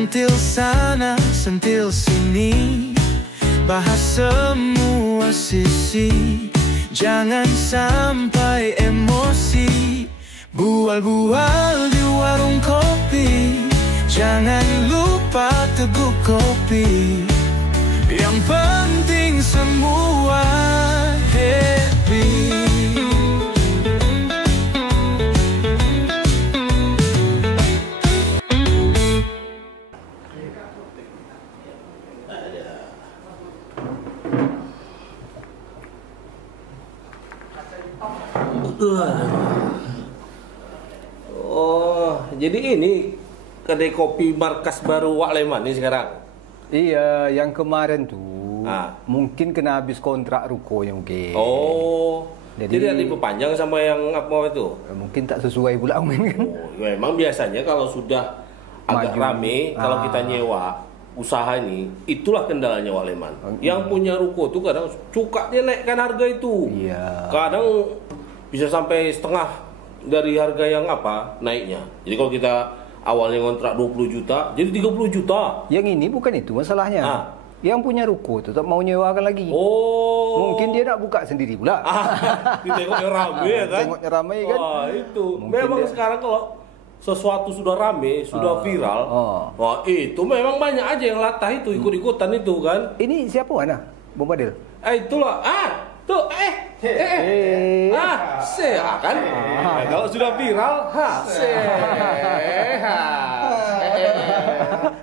Sentil sana, sentil sini, bahas semua sisi. Jangan sampai emosi, bual-bual di warung kopi. Jangan lupa teguk kopi. Yang penting semua happy. Oh, jadi ini kedai kopi markas baru Wak Leman nih sekarang. Iya, yang kemarin tuh mungkin kena habis kontrak rukonya mungkin. Oh, jadi ada diperpanjang sama yang apa itu? Mungkin tak sesuai pula kan. Oh, ya memang biasanya kalau sudah agak rame, kalau kita nyewa usaha ini, itulah kendalanya Wak Leman. Yang punya ruko tuh kadang suka dia naikkan harga itu. Iya. Kadang bisa sampai setengah dari harga yang naiknya. Jadi kalau kita awalnya kontrak 20 juta, jadi 30 juta. Yang ini bukan itu masalahnya. Yang punya ruko tetap mau nyewakan lagi. Oh. Mungkin dia nak buka sendiri pula. Ditengoknya rame ya kan? Tengoknya rame kan? Wah, itu. Mungkin memang sekarang kalau sesuatu sudah rame, sudah viral, wah itu memang banyak aja yang latah itu, ikut-ikutan itu kan. Ini siapa mana? Bung Badil? Itulah. Tuh, kan? Kalau sudah viral,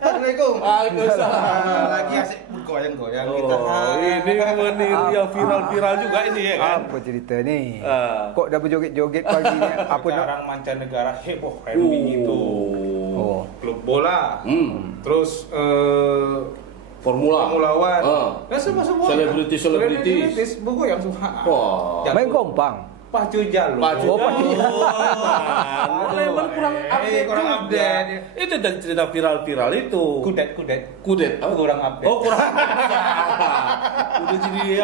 Assalamualaikum. Waalaikumsalam. Lagi asik goyang-goyang kita. Ini meniru yang viral juga ini ya kan? Apa cerita nih? Kok dah berjoget-joget pagi ni? Apa sekarang mancanegara heboh remi itu. Klub bola. Terus Formula One. Nah, semua selebritis bergoyang semua. Main kompang. Pacu jalur. Leman kurang update. Itu dari cerita viral itu. Kudet. Apa kurang update? Oh, kurang. Udah jadi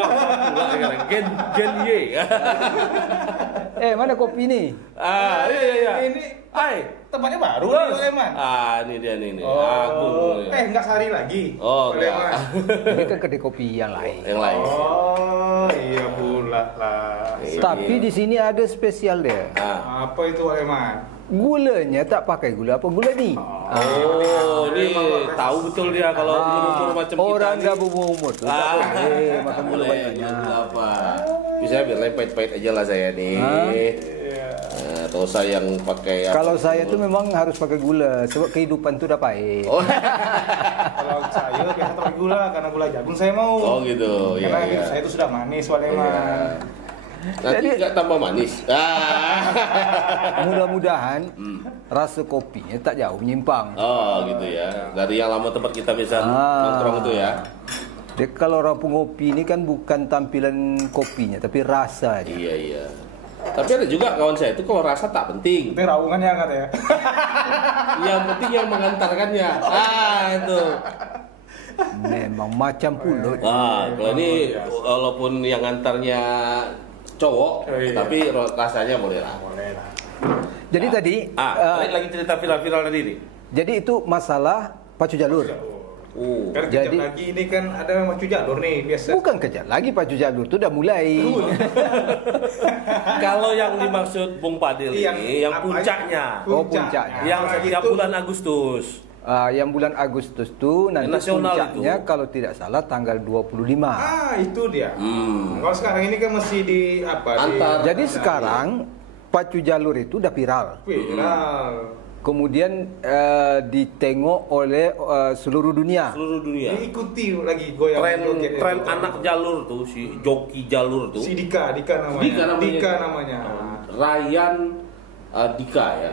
pula sekarang. Gen Y. Mana kopi ni? Iya. Ini tempatnya baru nih, Leman. Ini dia nih. Agung. Enggak sehari lagi. Leman. Ini kan kedai kopi yang lain. Oh, iya bulat lah. Tapi di sini ada spesial dia. Apa itu, Leman? Gulanya tak pakai gula apa gula ni? Ini tahu betul dia kalau umur macam kita. Orang dah berumur tu tak boleh makan gula banyaknya. Apa? Bisa biar pahit-pahit aja lah saya nih. Atau saya yang pakai. Kalau saya tu memang harus pakai gula sebab kehidupan tu dah pahit. Kalau saya biasa pakai gula karena gula jagung saya mau. Oh gitu. Karena hidup saya itu sudah manis, Leman. Nanti nggak tambah manis. Mudah-mudahan rasa kopinya tak jauh menyimpang. Oh gitu ya. Dari yang lama tempat kita bisa nongkrong itu ya. Dia kalau orang pengopi ini kan bukan tampilan kopinya tapi rasa aja. Iya. Tapi ada juga kawan saya itu kalau rasa tak penting. Itu raungannya katanya. Yang penting yang mengantarkannya. Itu. Memang macam pulut. Kalau ini walaupun yang ngantarnya cowok, tapi rasanya boleh lah. Jadi tadi lagi cerita viral tadi ini. Jadi itu masalah pacu jalur. Kan kejap lagi ini kan ada pacu jalur nih biasa. Bukan kejap lagi pacu jalur itu dah mulai. Kalau yang dimaksud Bung Padil ini yang puncaknya. Puncaknya. Yang setiap bulan Agustus. Yang bulan Agustus tu nanti nasional puncaknya itu. Kalau tidak salah tanggal 25. Itu dia. Kalau sekarang ini kan masih di Jadi sekarang pacu jalur itu udah viral. Kemudian ditengok oleh seluruh dunia. Diikuti lagi goyang. Tren anak jalur tuh, si joki jalur tuh. Si Dika namanya. Ryan Dika ya.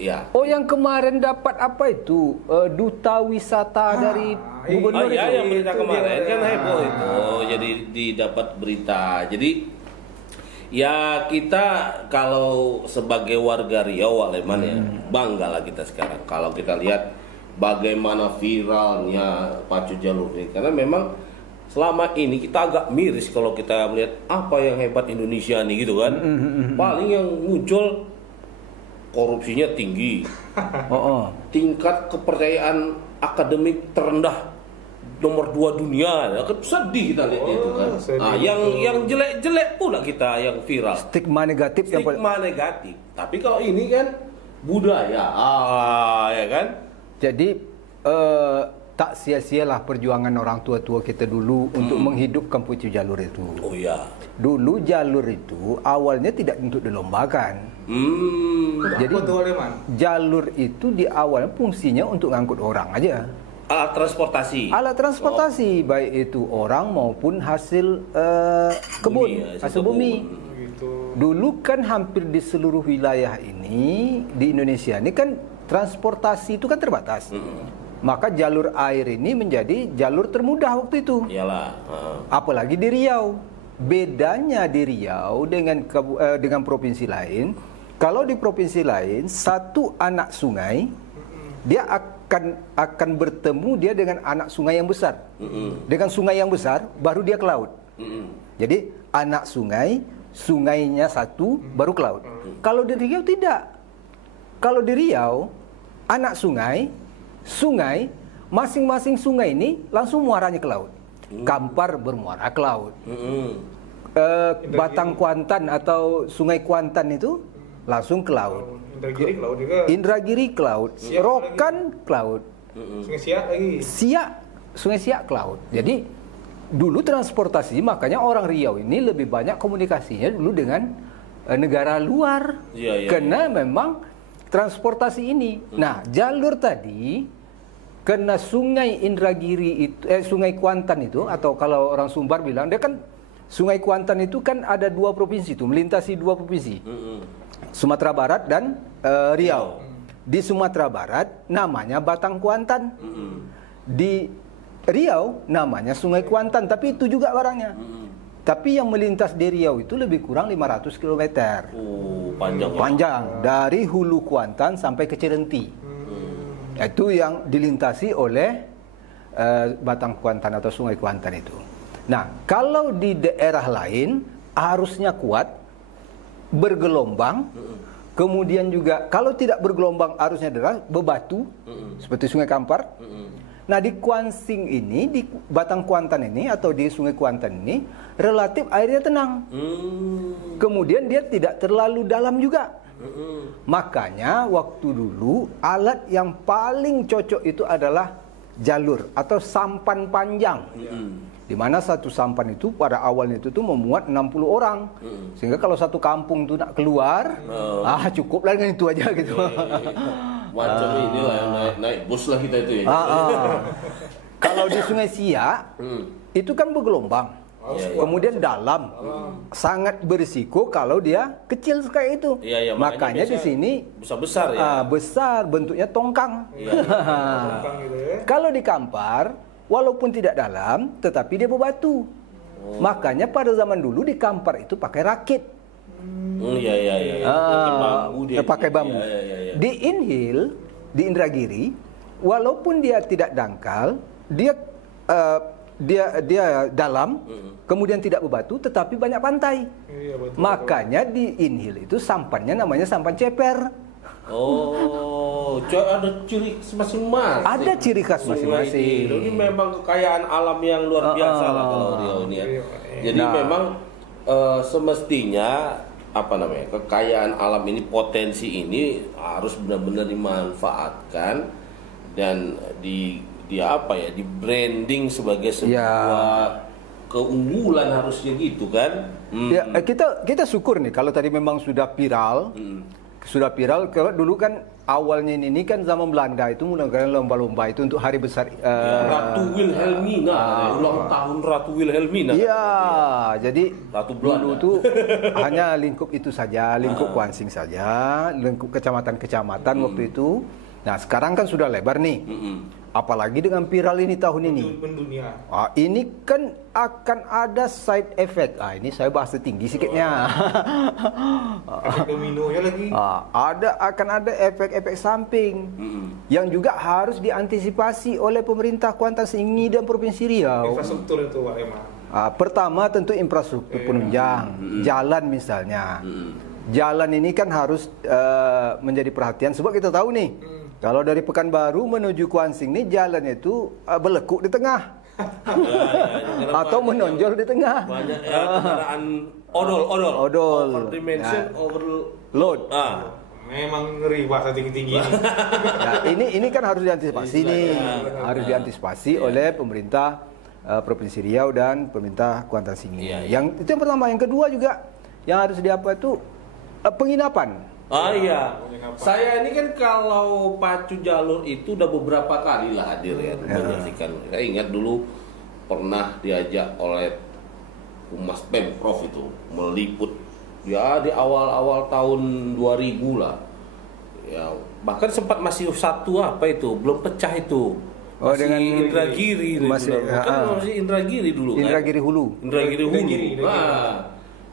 Ya. Oh, yang kemarin dapat apa itu? Duta wisata dari gubernur itu. Yang berita kemarin kan heboh itu. Jadi didapat berita. Jadi ya kita kalau sebagai warga Riau, Wak Leman ya, banggalah kita sekarang kalau kita lihat bagaimana viralnya pacu jalur ini. Karena memang selama ini kita agak miris kalau kita melihat apa yang hebat Indonesia nih gitu kan. Paling yang muncul korupsinya tinggi, tingkat kepercayaan akademik terendah nomor 2 dunia, ya kan sedih kita lihat itu kan. Nah, yang jelek-jelek pula kita yang viral. Stigma negatif. Negatif. Tapi kalau ini kan budaya, ya kan. Jadi tak sia-sialah perjuangan orang tua-tua kita dulu untuk menghidupkan Pucuk Jalur itu. Oh ya. Dulu jalur itu awalnya tidak untuk dilombakan. Jadi jalur itu di awalnya fungsinya untuk ngangkut orang aja. Alat transportasi, baik itu orang maupun hasil kebun, hasil bumi. Dulu kan hampir di seluruh wilayah ini di Indonesia ini kan transportasi itu kan terbatas. Maka jalur air ini menjadi jalur termudah waktu itu. Iyalah. Apalagi di Riau. Bedanya di Riau dengan provinsi lain, kalau di provinsi lain satu anak sungai dia akan bertemu dia dengan anak sungai yang besar. Dengan sungai yang besar baru dia ke laut. Jadi anak sungainya satu baru ke laut. Kalau di Riau tidak. Kalau di Riau anak sungai masing-masing sungai ini langsung muaranya ke laut. Kampar bermuara ke laut. Batang Kuantan atau Sungai Kuantan itu langsung ke laut. Indragiri ke laut juga. Indragiri ke laut. Rokan ke laut. Sungai Siak lagi. Sungai Siak ke laut. Jadi dulu transportasi, makanya orang Riau ini lebih banyak komunikasinya dulu dengan negara luar. Karena memang transportasi ini. Nah, jalur tadi karena Sungai Indragiri itu Sungai Kuantan itu, atau kalau orang Sumbar bilang dia kan Sungai Kuantan itu kan ada 2 provinsi itu, melintasi 2 provinsi. Sumatera Barat dan Riau. Di Sumatera Barat namanya Batang Kuantan. Di Riau namanya Sungai Kuantan, tapi itu juga barangnya. Tapi yang melintas di Riau itu lebih kurang 500 km. Panjang dari Hulu Kuantan sampai ke Cirenti. Itu yang dilintasi oleh Batang Kuantan atau Sungai Kuantan itu. Nah, kalau di daerah lain arusnya kuat, bergelombang, kemudian juga kalau tidak bergelombang arusnya deras, bebatu, seperti Sungai Kampar. Nah, di Kuansing ini, di Batang Kuantan ini atau di Sungai Kuantan ini relatif airnya tenang. Kemudian dia tidak terlalu dalam juga. Makanya waktu dulu alat yang paling cocok itu adalah jalur atau sampan panjang. Di mana satu sampan itu pada awalnya itu tuh memuat 60 orang. Sehingga kalau satu kampung tuh nak keluar, cukuplah dengan itu aja gitu. Macam inilah yang naik bus lah kita itu ya. Kalau di Sungai Siak itu kan bergelombang. Kemudian dalam, sangat berisiko kalau dia kecil kayak itu. Makanya di sini besar ya. Besar, bentuknya tongkang. Kalau di Kampar, walaupun tidak dalam, tetapi dia berbatu. Makanya pada zaman dulu di Kampar itu pakai rakit. Pakai bambu. Di Inhil, di Indragiri, walaupun dia tidak dangkal, dia dalam, kemudian tidak berbatu, tetapi banyak pantai. Makanya di Inhil itu sampannya namanya sampan ceper. Ada ciri khas masing-masing. Ada ciri khas masing-masing. Ini memang kekayaan alam yang luar biasa lah kalau Riau ini ya. Jadi memang semestinya kekayaan alam ini, potensi ini harus benar-benar dimanfaatkan dan di branding sebagai sebuah keunggulan, harusnya gitu kan. Ya, kita syukur nih kalau tadi memang sudah viral. Sudah viral, kalau dulu kan awalnya ini kan zaman Belanda itu mengadakan lomba-lomba itu untuk hari besar Ratu Wilhelmina, ulang tahun Ratu Wilhelmina. Iya, jadi Ratu dulu tuh hanya lingkup itu saja, lingkup Kuansing saja, lingkup kecamatan-kecamatan waktu itu. Nah, sekarang kan sudah lebar nih. Apalagi dengan viral ini tahun ini. Ini kan akan ada side effect. Ini saya bahasa tinggi sikitnya. Efek dominonya lagi. Akan ada efek-efek samping yang juga harus diantisipasi oleh pemerintah Kuantan ini dan Provinsi Riau. Infrastruktur itu Pak Emang. Pertama tentu infrastruktur penunjang, jalan misalnya. jalan ini kan harus menjadi perhatian sebab kita tahu nih kalau dari Pekanbaru menuju Kuansing nih jalannya itu berlekuk di tengah atau menonjol di tengah. Banyak ya, kendaraan odol. Overdimension, overload. Memang ngeri bahasa tinggi-tinggi. Nah, ini kan harus diantisipasi nih. Harus diantisipasi oleh pemerintah Provinsi Riau dan pemerintah Kuantan Singi. Yang itu yang pertama, yang kedua juga yang harus diapa itu penginapan. Iya. Saya ini kan kalau pacu jalur itu udah beberapa kali lah hadir ya menyaksikan. Saya ingat dulu pernah diajak oleh Humas Pemprov itu meliput ya di awal-awal tahun 2000 lah. Ya, bahkan sempat masih satu apa itu, belum pecah itu. Masih dengan Indragiri masih Indragiri dulu kan. Indragiri Hulu. Nah,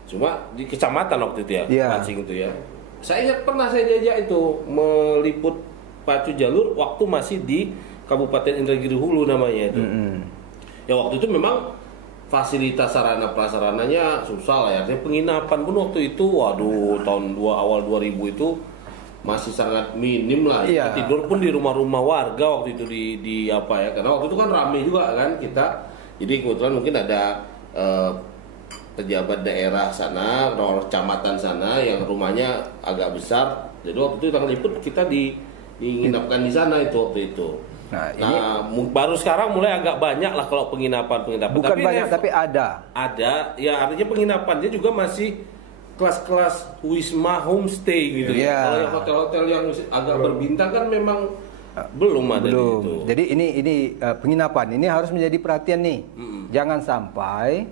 cuma di kecamatan waktu itu ya, Pancing itu ya. Saya ingat pernah saya diajak itu meliput pacu jalur waktu masih di Kabupaten Indragiri Hulu namanya itu. Ya waktu itu memang fasilitas sarana prasarananya susah lah ya. Artinya penginapan pun waktu itu waduh tahun awal 2000 itu masih sangat minim lah. Kita tidur pun di rumah-rumah warga waktu itu di apa ya. Karena waktu itu kan ramai juga kan kita. Jadi kebetulan mungkin ada pejabat daerah sana, kecamatan sana yang rumahnya agak besar. Jadi waktu itu kita liput kita diinapkan di sana itu waktu itu. Nah, baru sekarang mulai agak banyak lah kalau penginapan. Bukan banyak tapi ada. Ada, ya artinya penginapannya juga masih kelas-kelas wisma homestay gitu ya. Kalau yang hotel-hotel yang agak berbintang kan memang belum ada gitu. Jadi ini penginapan ini harus menjadi perhatian nih. Jangan sampai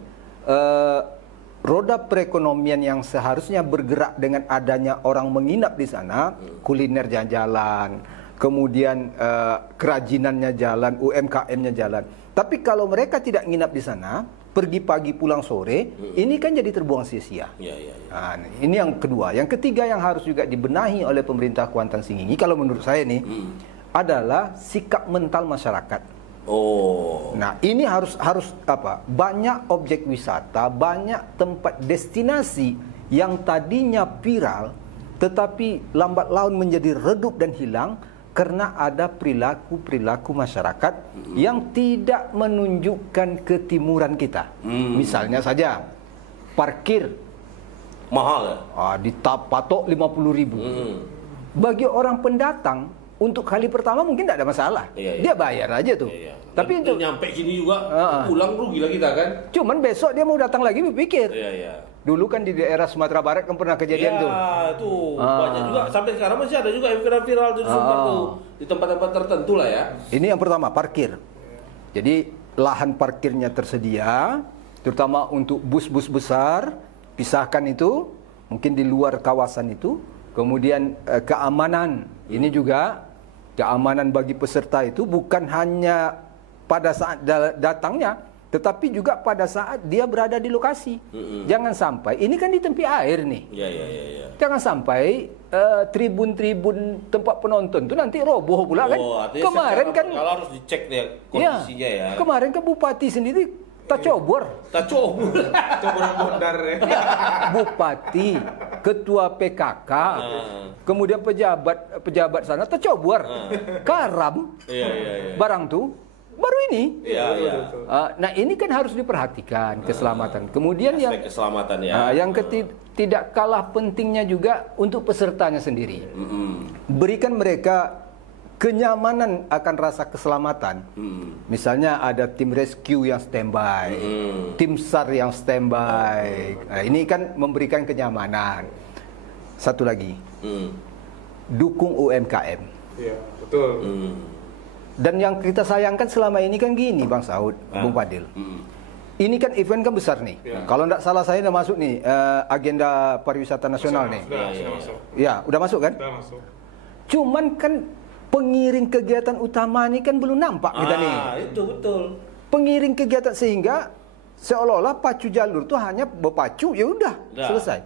roda perekonomian yang seharusnya bergerak dengan adanya orang menginap di sana, kuliner jalan, kemudian kerajinannya jalan, UMKM-nya jalan. Tapi kalau mereka tidak nginap di sana, pergi pagi pulang sore, ini kan jadi terbuang sia-sia. Nah, ini yang kedua. Yang ketiga yang harus juga dibenahi oleh pemerintah Kuantan Singingi, kalau menurut saya nih, adalah sikap mental masyarakat. Nah, ini harus apa? Banyak objek wisata, banyak tempat destinasi yang tadinya viral, tetapi lambat laun menjadi redup dan hilang karena ada perilaku masyarakat yang tidak menunjukkan ketimuran kita. Misalnya saja parkir mahal ya? Patok 50.000. Bagi orang pendatang untuk kali pertama mungkin tidak ada masalah. Dia bayar aja tuh. Tapi untuk nyampe sini juga pulang rugi lah kita kan. Cuman besok dia mau datang lagi berpikir. Dulu kan di daerah Sumatera Barat kan pernah kejadian tuh. Itu banyak juga. Sampai sekarang masih ada juga yang viral di Sumbar tuh. Di tempat-tempat tertentu lah ya. Ini yang pertama, parkir. Jadi lahan parkirnya tersedia, terutama untuk bus-bus besar, pisahkan itu, mungkin di luar kawasan itu. Kemudian keamanan, ini juga keamanan bagi peserta itu bukan hanya pada saat datangnya, tetapi juga pada saat dia berada di lokasi. Jangan sampai, ini kan di tepi air nih. Jangan sampai tribun-tribun tempat penonton itu nanti roboh pula kan. Kemarin kan kalau harus dicek ya kondisinya ya. Kemarin kan Bupati sendiri tak cobor bondar ya. Bupati, ketua PKK, kemudian pejabat sana tercobor, karam, barang tuh baru ini. Nah ini kan harus diperhatikan keselamatan. Kemudian keselamatan yang tidak kalah pentingnya juga untuk pesertanya sendiri. Berikan mereka kenyamanan akan rasa keselamatan. Misalnya ada tim rescue yang standby, tim SAR yang standby. Nah, ini kan memberikan kenyamanan. Satu lagi, dukung UMKM. Iya, betul. Dan yang kita sayangkan selama ini kan gini, Bang Saud, Bung Fadil. Ini kan event kan besar nih. Kalau tidak salah saya udah masuk nih agenda pariwisata nasional nih. Udah masuk kan? Udah masuk. Cuman kan pengiring kegiatan utama ini kan belum nampak kita nih. Itu betul. Pengiring kegiatan sehingga seolah-olah pacu jalur itu hanya berpacu ya udah selesai.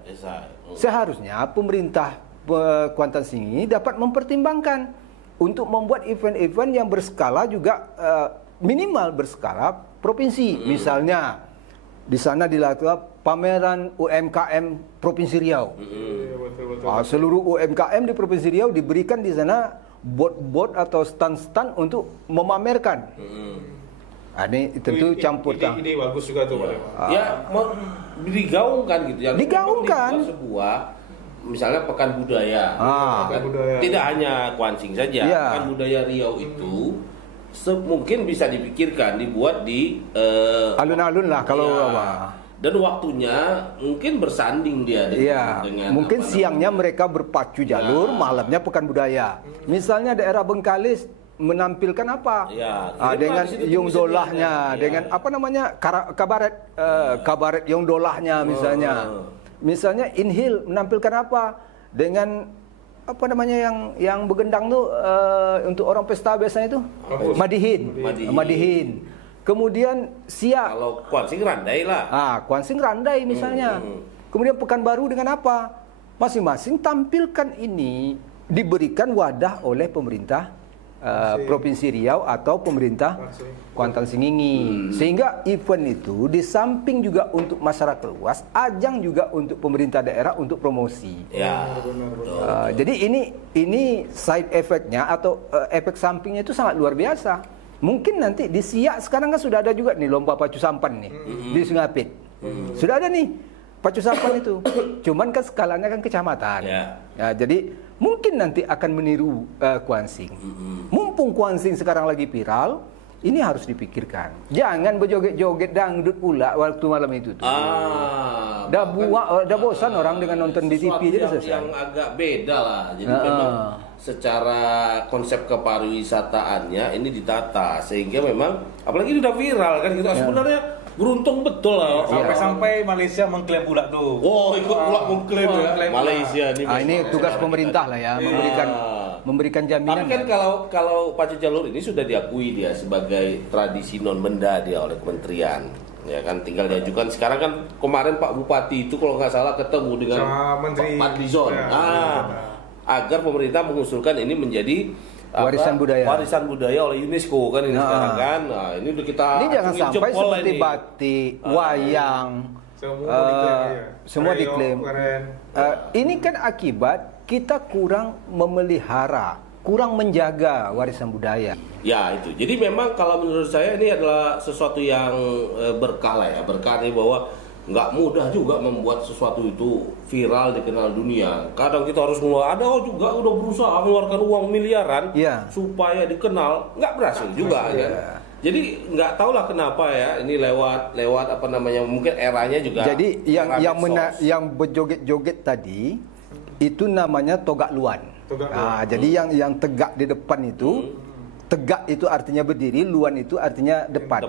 Seharusnya pemerintah Kuantan Singi dapat mempertimbangkan untuk membuat event-event yang berskala juga minimal berskala provinsi. Misalnya Di sana dilakukan pameran UMKM Provinsi Riau. Seluruh UMKM di Provinsi Riau diberikan di sana bot-bot atau stand-stand untuk memamerkan. Ini tentu campur tangan. Ide bagus juga tuh, Pak. Digaungkan gitu ya. Digaungkan Sebuah misalnya pekan budaya. Pekan budaya. Tidak hanya Kuansing saja. Ya. Pekan budaya Riau itu mungkin bisa dipikirkan dibuat di alun-alun lah kalau apa. Dan waktunya mungkin bersanding dia dengan mungkin siangnya mereka berpacu jalur, malamnya pekan budaya. Misalnya daerah Bengkalis menampilkan apa? Dengan Yongdolahnya, dengan apa namanya? Kabaret Yongdolahnya misalnya. Misalnya Inhil menampilkan apa? Dengan apa namanya yang begendang tuh untuk orang pesta biasanya itu? Madihin. Kemudian Siak. Kalau Kuansing Randai lah. Kuansing Randai misalnya. Kemudian Pekanbaru dengan apa? Masing-masing tampilkan ini diberikan wadah oleh pemerintah Provinsi Riau atau pemerintah Kuantan Singingi. Sehingga event itu di samping juga untuk masyarakat luas, ajang juga untuk pemerintah daerah untuk promosi. Jadi ini side effect-nya atau efek sampingnya itu sangat luar biasa. Mungkin nanti di Siak sekarang kan sudah ada juga nih lomba pacu sampan nih di Sungapit. Sudah ada nih pacu sampan itu. Cuman kan skalanya kan kecamatan. Jadi mungkin nanti akan meniru Kuansing. Mumpung Kuansing sekarang lagi viral, ini harus dipikirkan. Jangan berjoget-joget dangdut pula waktu malam itu tuh. Dah bosan orang dengan nonton di TV jadi selesai. Yang agak beda lah. Jadi memang secara konsep kepariwisataannya ini ditata sehingga memang apalagi udah viral kan gitu. Sebenarnya beruntung betul lah. Sampai-sampai Malaysia mengklaim pula tuh. Ikut pula mengklaim ya. Malaysia ini tugas pemerintah lah ya, memberikan jaminan. Tapi kan kalau pacu jalur ini sudah diakui dia sebagai tradisi non benda dia oleh kementerian. Ya kan tinggal diajukan. Sekarang kan kemarin Pak Bupati itu kalau nggak salah ketemu dengan Pak Fadlizon. Agar pemerintah mengusulkan ini menjadi warisan budaya oleh UNESCO kan ini sekarang kan. Ini udah kita jangan sampai seperti batik, wayang, semua diklaim. Ini kan akibat kita kurang memelihara, kurang menjaga warisan budaya. Ya itu. Jadi memang kalau menurut saya ini adalah sesuatu yang berkah lah ya, berkah nih bahwa nggak mudah juga membuat sesuatu itu viral dikenal dunia. Kadang kita harus ada juga udah berusaha mengeluarkan uang miliaran supaya dikenal, nggak berhasil juga kan. Jadi nggak tahulah kenapa ya ini lewat apa namanya mungkin eranya juga. Jadi yang berjoget-joget tadi itu namanya togak luan. Jadi yang tegak di depan itu tegak itu artinya berdiri, luan itu artinya depan.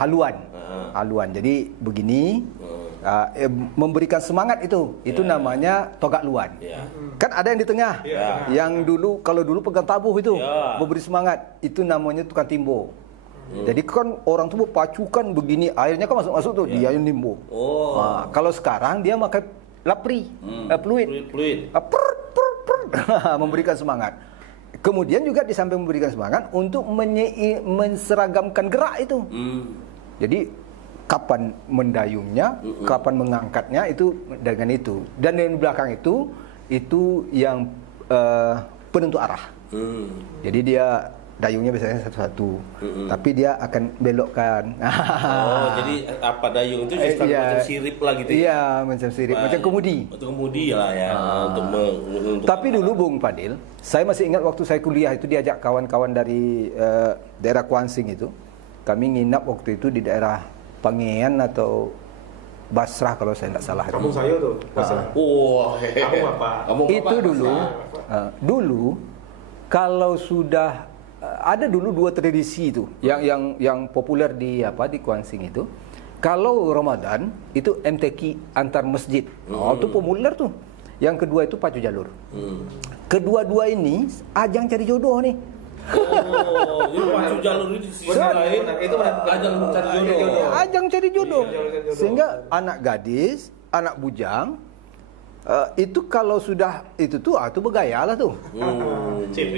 Haluan. Jadi begini memberikan semangat itu namanya togak luan. Kan ada yang di tengah, yang kalau dulu pegang tabuh itu memberi semangat, itu namanya tukang timbo. Jadi kan orang tuh pacukan begini, airnya kan masuk tuh, dia yang nimbo. Kalau sekarang dia pakai lapri, fluid. Memberikan semangat. Kemudian juga di samping memberikan semangat untuk menseragamkan gerak itu. Jadi kapan mendayungnya, kapan mengangkatnya itu dengan itu. Dan di belakang itu yang penentu arah. Jadi dia dayungnya biasanya satu-satu, tapi dia akan belokkan. Jadi apa dayung itu justru macam sirip lah gitu. Iya, macam sirip, macam kemudi. Untuk kemudi lah ya. Untuk tapi dulu Bung Fadil, saya masih ingat waktu saya kuliah itu diajak kawan-kawan dari daerah Kuansing itu. Kami nginap waktu itu di daerah Pangean atau Basrah kalau saya tidak salah. Kampung saya tuh. Kamu apa? Itu dulu kalau sudah ada dulu dua tradisi itu yang populer di Kuansing itu. Kalau Ramadan itu MTQ antar masjid. Itu populer tuh. Yang kedua itu pacu jalur. Kedua-dua ini ajang cari jodoh nih. Jadi pacu jalur itu lain itu ajang cari jodoh. Ajang cari jodoh. Sehingga anak gadis, anak bujang itu kalau sudah itu bergaya lah tuh.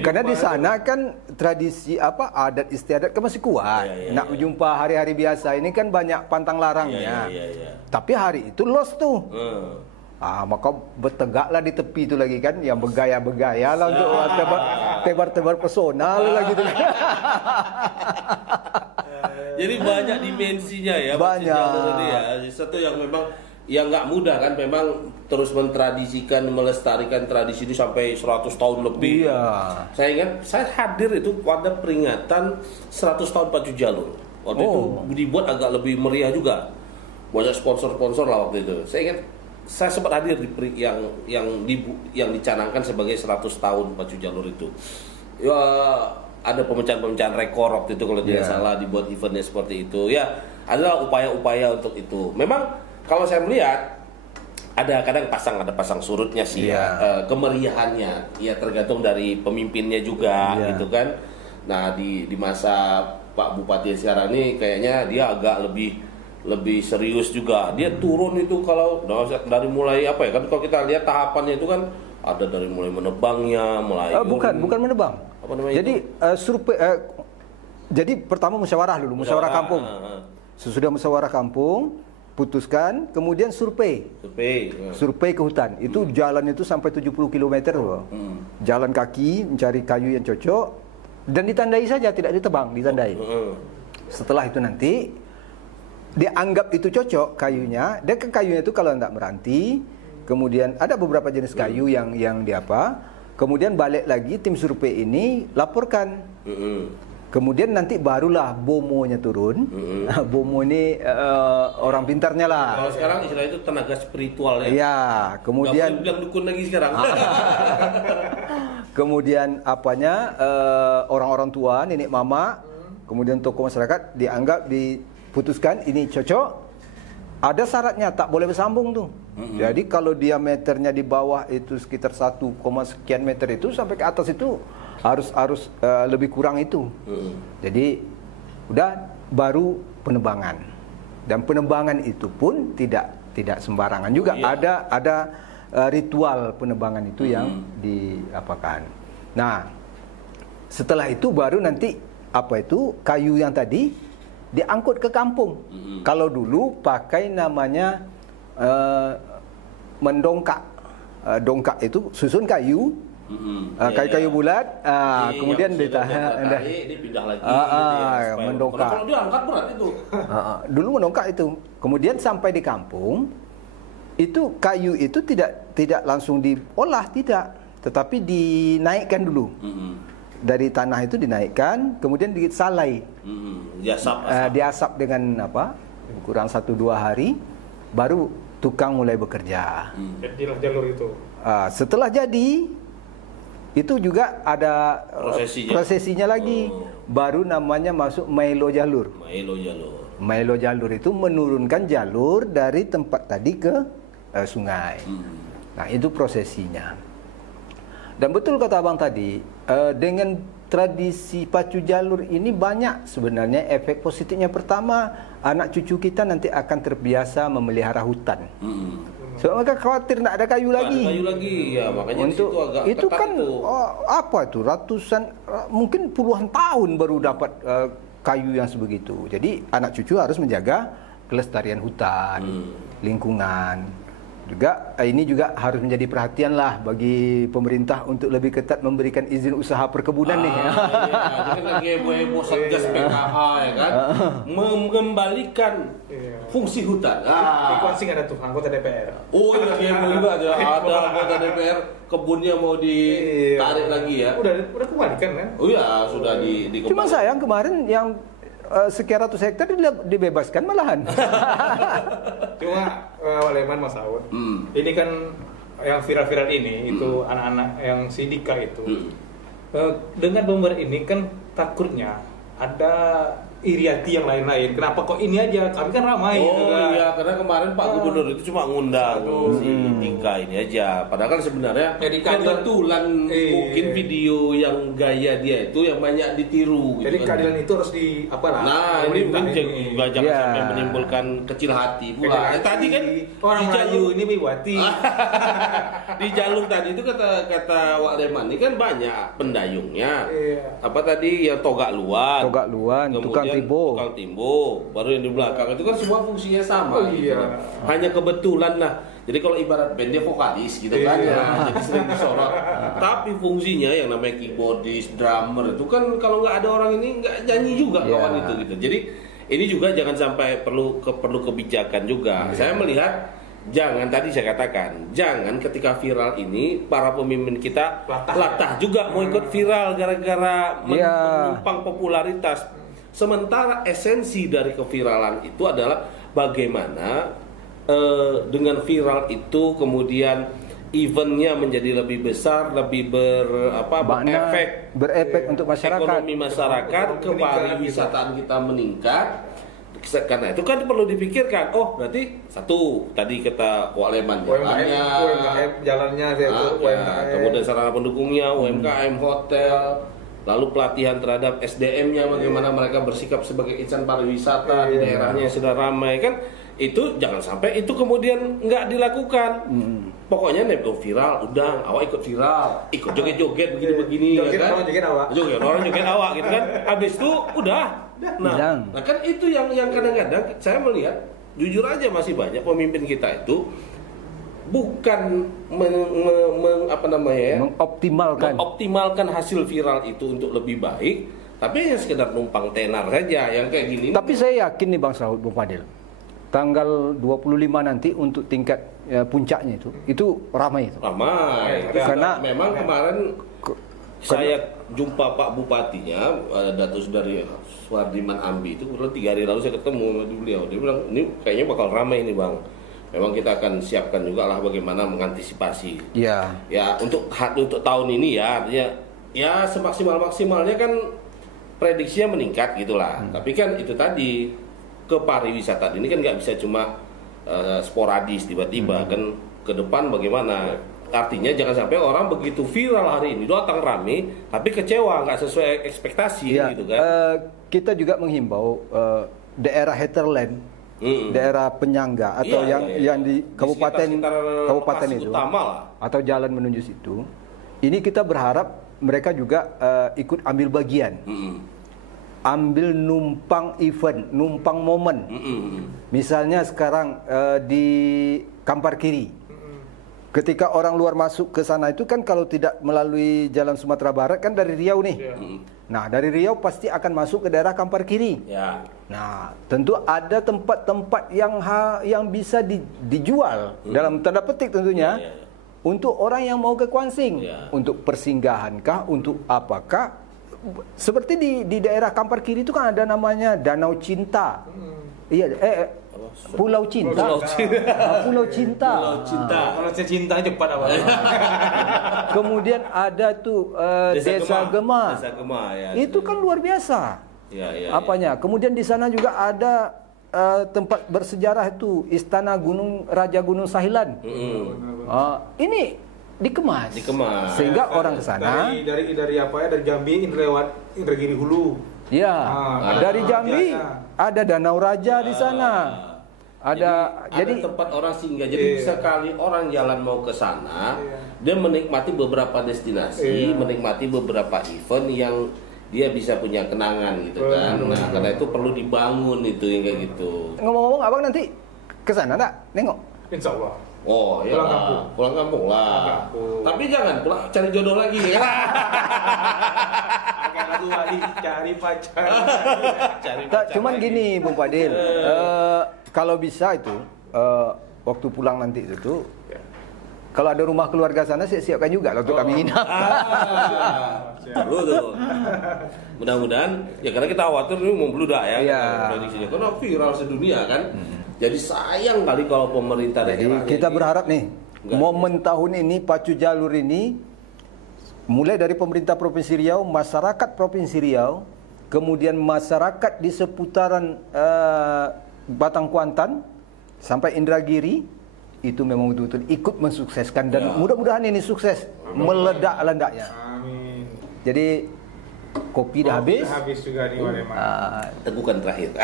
Karena di sana kan tradisi adat istiadat kan masih kuat. Nak jumpa hari-hari biasa ini kan banyak pantang larangnya. Tapi hari itu los tuh. Maka bertegaklah di tepi itu lagi kan, yang bergaya-bergaya lah untuk tebar-tebar pesona lah gitu. Jadi banyak dimensinya ya. Banyak. Satu yang memang yang nggak mudah kan, memang terus mentradisikan, melestarikan tradisi ini sampai 100 tahun lebih. Iya. Saya ingat saya hadir itu pada peringatan 100 tahun Pacu Jalur. Waktu itu dibuat agak lebih meriah juga. Banyak sponsor-sponsor lah waktu itu. Saya ingat saya sempat hadir di yang dicanangkan sebagai 100 tahun Pacu Jalur itu. Ya, ada pemecahan-pemecahan rekor waktu itu kalau tidak salah, dibuat eventnya seperti itu. Ya, adalah upaya-upaya untuk itu. Memang kalau saya melihat ada pasang surutnya sih kemeriahannya. Ya tergantung dari pemimpinnya juga gitu kan. Nah, di masa Pak Bupati sekarang ini kayaknya dia agak lebih serius juga. Dia turun itu kalau dari mulai apa ya kan, kalau kita lihat tahapannya itu kan ada dari mulai menebangnya, mulai bukan menebang. Apa namanya? Jadi survei jadi pertama musyawarah kampung. Sesudah musyawarah kampung putuskan, kemudian survei ke hutan. Itu jalan itu sampai 70 km loh. Jalan kaki mencari kayu yang cocok dan ditandai saja, tidak ditebang, ditandai. Setelah itu nanti dianggap itu cocok kayunya, dan kayunya itu kalau tidak meranti, kemudian ada beberapa jenis kayu yang kemudian balik lagi tim survei ini laporkan. Kemudian nanti barulah bomonya turun. Bomo ini orang pintarnya lah. Kalau sekarang istilah itu tenaga spiritual ya. Iya, kemudian nggak bilang dukun lagi sekarang. Kemudian orang-orang tua, nenek mama, kemudian tokoh masyarakat diputuskan ini cocok. Ada syaratnya, tak boleh bersambung tuh. Jadi kalau diameternya di bawah itu sekitar 1, sekian meter itu, sampai ke atas itu harus lebih kurang itu. Jadi udah baru penebangan. Dan penebangan itu pun tidak sembarangan juga. Ada ritual penebangan itu yang diapakan. Nah, setelah itu baru nanti kayu yang tadi diangkut ke kampung. Kalau dulu pakai namanya mendongkak. Dongkak itu susun kayu, kayu-kayu bulat, kemudian ditahan, dipindah lagi, gitu mendongkak. Kalau dia angkat berat itu. Dulu mendongkak itu. Kemudian sampai di kampung, itu kayu itu tidak langsung diolah, tidak, tetapi dinaikkan dulu. Dari tanah itu dinaikkan, kemudian disalai. Diasap dengan kurang 1-2 hari, baru tukang mulai bekerja. Jadilah jalur itu. Setelah jadi, itu juga ada prosesinya lagi. Baru namanya masuk Mailo Jalur. Mailo Jalur itu menurunkan jalur dari tempat tadi ke sungai. Nah, itu prosesinya. Dan betul kata abang tadi, dengan tradisi Pacu Jalur ini banyak sebenarnya efek positifnya. Pertama, anak cucu kita nanti akan terbiasa memelihara hutan. Sebab mereka khawatir tidak ada kayu lagi. Ya, makanya untuk itu kan ratusan, mungkin puluhan tahun baru dapat kayu yang sebegitu. Jadi anak cucu harus menjaga kelestarian hutan, lingkungan. Juga ini juga harus menjadi perhatian lah bagi pemerintah untuk lebih ketat memberikan izin usaha perkebunan nih. Jadi lagi heboh Satgas PKH ya kan, mengembalikan fungsi hutan. Dikuasing ada tuh anggota DPR. Oh iya, heboh juga ada anggota DPR kebunnya mau ditarik lagi ya. Udah kembalikan kan? Oh iya, sudah dikembalikan. Cuma sayang kemarin yang sekian ratus hektar dibebaskan malahan. Cuma Waleman Mas Aun, ini kan yang viral-viral ini itu anak-anak yang Sidika itu. Dengan bomber ini kan takutnya ada Iriati yang lain-lain. Kenapa kok ini aja? Kami kan ramai gitu kan. Iya, karena kemarin Pak Gubernur itu cuma ngundang si Tika ini aja. Padahal kan sebenarnya kebetulan mungkin video yang gaya dia itu yang banyak ditiru. Jadi gitu keadilan itu harus di apa lah? Nah, ini mungkin juga jangan sampai menimbulkan kecil hati pula. Tadi kan orang Melayu ini Wiwati. Di jalur tadi itu kata Wak Leman ini kan banyak pendayungnya. Iya. Apa tadi yang Togak Luan, tukang timbo, baru yang di belakang itu kan semua fungsinya sama. Gitu kan. Hanya kebetulan lah. Jadi kalau ibarat band dia vokalis gitu kan, jadi sering disorot. Tapi fungsinya yang namanya keyboardist, drummer itu kan kalau nggak ada orang ini nggak nyanyi juga kawan itu gitu. Jadi ini juga jangan sampai perlu kebijakan juga. Saya melihat jangan, tadi saya katakan, jangan ketika viral ini para pemimpin kita latah juga mau ikut viral gara-gara menumpang popularitas. Sementara esensi dari keviralan itu adalah bagaimana dengan viral itu kemudian eventnya menjadi lebih besar, lebih berefek untuk masyarakat, ekonomi masyarakat, kepariwisataan kita meningkat. Karena itu kan perlu dipikirkan. Oh, berarti satu tadi kata Wak Leman UMKM jalannya kemudian sarana pendukungnya, UMKM, hotel, lalu pelatihan terhadap SDM-nya, bagaimana mereka bersikap sebagai insan pariwisata di daerahnya yang sudah ramai kan. Itu jangan sampai itu kemudian nggak dilakukan. Pokoknya viral, udah awak ikut viral, ikut joget-joget begini-begini ya kan. Orang joget awak gitu kan. Habis itu udah. Nah kan itu yang kadang-kadang saya melihat jujur aja masih banyak pemimpin kita itu bukan mengoptimalkan hasil viral itu untuk lebih baik, tapi hanya sekedar numpang tenar saja yang kayak gini. Tapi saya yakin nih Bang Saud, Bung Fadil, tanggal 25 nanti untuk tingkat puncaknya itu ramai itu. Ramai. Karena memang kemarin saya jumpa Pak Bupatinya, Datuk dari Suwardiman Ambi itu 3 hari lalu saya ketemu sama beliau. Dia bilang ini kayaknya bakal ramai ini Bang. Memang kita akan siapkan juga lah bagaimana mengantisipasi. Ya untuk tahun ini ya artinya ya semaksimalnya kan prediksinya meningkat gitulah. Tapi kan itu tadi kepariwisataan ini kan nggak bisa cuma sporadis tiba-tiba kan ke depan bagaimana. Artinya jangan sampai orang begitu viral hari ini datang rame tapi kecewa nggak sesuai ekspektasi gitu kan. Kita juga menghimbau daerah hinterland, daerah penyangga atau yang di kabupaten itu atau jalan menuju situ. Ini kita berharap mereka juga ikut ambil bagian. Ambil numpang event, numpang momen. Misalnya sekarang di Kampar Kiri. Ketika orang luar masuk ke sana itu kan kalau tidak melalui jalan Sumatera Barat kan dari Riau nih. Nah, dari Riau pasti akan masuk ke daerah Kampar Kiri. Nah, tentu ada tempat-tempat yang bisa dijual dalam tanda petik tentunya untuk orang yang mau ke Kuansing, untuk persinggahan kah, untuk apakah? Seperti di daerah Kampar Kiri itu kan ada namanya Danau Cinta. Pulau Cinta. Pulau Cinta. Kalau saya cinta cepat apa? Kemudian ada tuh Desa Gema. Itu kan luar biasa. Apanya? Kemudian di sana juga ada tempat bersejarah itu Istana Raja Gunung Sahilan. Ini dikemas. Sehingga orang ke sana dari Jambi ini lewat Indragiri Hulu. Dari Jambi ada Danau Raja di sana. Jadi tempat orang singgah. Jadi sekali orang jalan mau ke sana, dia menikmati beberapa destinasi, menikmati beberapa event yang dia bisa punya kenangan gitu kan. Nah, karena itu perlu dibangun itu yang kayak gitu. Ngomong-ngomong, Abang nanti ke sana enggak? Nengok. Insya Allah. Oh iya, pulang kampung lah. Tapi jangan pulang cari jodoh lagi ya. Cari pacar. Cuman gini, Bung Fadil, kalau bisa itu waktu pulang nanti itu kalau ada rumah keluarga sana siapkan juga untuk kami nginap. Tuh. Mudah-mudahan ya karena kita khawatir ini mau bludak ya. Prediksinya karena viral sedunia kan. Jadi sayang kali kalau pemerintah daerah. Kita berharap nih momen tahun ini pacu jalur ini mulai dari pemerintah Provinsi Riau, masyarakat Provinsi Riau kemudian masyarakat di seputaran Batang Kuantan sampai Indragiri itu memang betul-betul ikut mensukseskan dan mudah-mudahan ini sukses meledak-ledaknya. Amin. Jadi kopi dah habis. Dah habis juga di Waleman. Tegukan terakhir.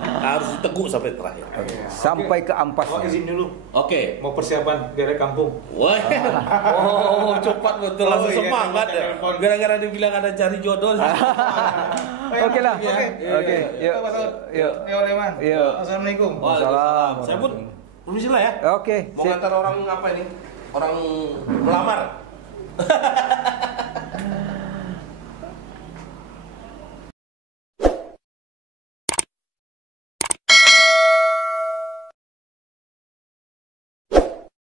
Harus diteguk sampai terakhir. Sampai ke ampas. Oh, izin dulu. Oke. Mau persiapan derek kampung. Wah. Oh, cepat betul langsung iya, semangat ya. Gara-gara dibilang ada cari jodoh. Oke lah. Oke. Yuk. Yuk. Waleman. Yuk. Assalamualaikum. Waalaikumsalam. Saya pun permisi lah ya. Oke. Mau ngantar orang apa ini? Orang melamar.